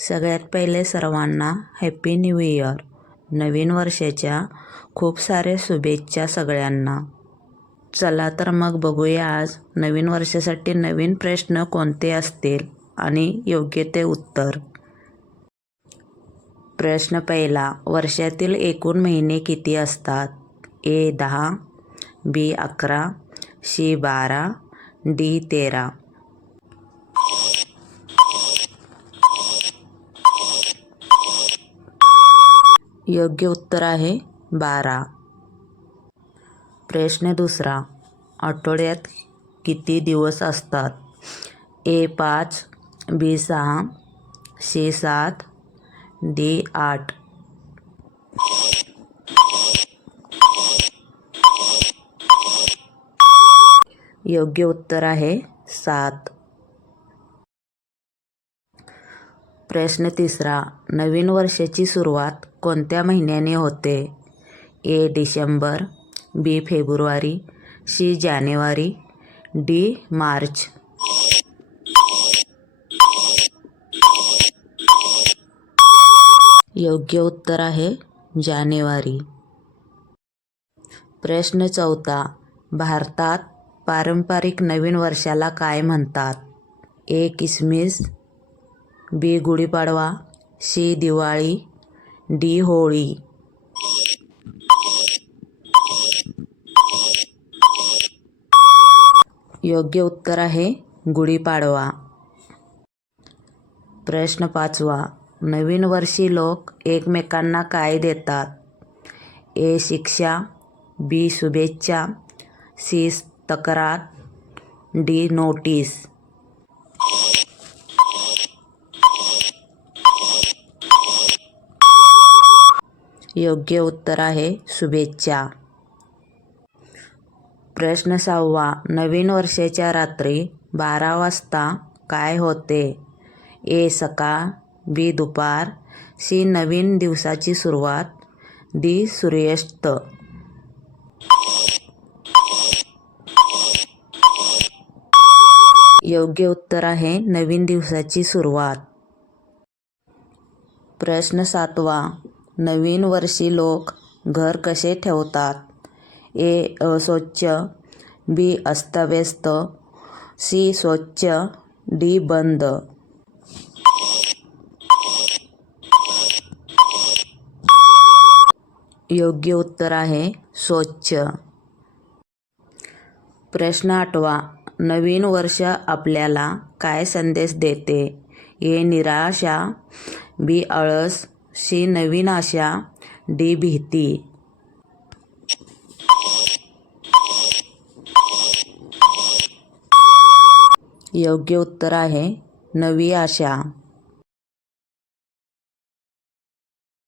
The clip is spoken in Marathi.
सगळ्यात पहिले सर्वांना हॅपी न्यू इयर. नवीन वर्षाच्या खूप साऱ्या शुभेच्छा सगळ्यांना. चला तर मग बघूया आज नवीन वर्षासाठी नवीन प्रश्न कोणते असतील आणि योग्य ते उत्तर. प्रश्न पहिला, वर्षातील एकूण महिने किती असतात? ए 10, बी 11, सी 12, डी 13. योग्य उत्तर आहे 12. प्रश्न दुसरा, आठवड्यात किती दिवस असतात? ए 5, बी 6, सी 7, डी 8. योग्य उत्तर आहे 7. प्रश्न तिसरा, नवीन वर्षाची सुरुवात कोणत्या महिन्याने होते? ए डिसेंबर, बी फेब्रुवारी, सी जानेवारी, डी मार्च. योग्य उत्तर आहे जानेवारी. प्रश्न चौथा, भारतात पारंपरिक नवीन वर्षाला काय म्हणतात? ए ख्रिसमस, बी गुढीपाडवा, सी दिवाळी, डी होळी. योग्य उत्तर आहे गुढीपाडवा. प्रश्न पाचवा, नवीन वर्षी लोक एकमेकांना काय देतात? ए शिक्षा, बी शुभेच्छा, सी तक्रार, डी नोटीस. योग्य उत्तर आहे शुभेच्छा. प्रश्न सहावा, नवीन वर्षाच्या रात्री 12 वाजता काय होते? ए सकाळ, बी दुपार, सी नवीन दिवसाची सुरुवात, डी सूर्यास्त. योग्य उत्तर आहे नवीन दिवसाची सुरुवात. प्रश्न सातवा, नवीन वर्षी लोक घर कसे ठेवतात? ए अस्वच्छ, बी अस्ताव्यस्त, सी स्वच्छ, डी बंद. योग्य उत्तर आहे स्वच्छ. प्रश्न आठवा, नवीन वर्ष आपल्याला काय संदेश देते? ए निराशा, बी आळस, सी नवीन आशा, डी भीती. योग्य उत्तर आहे नवी आशा.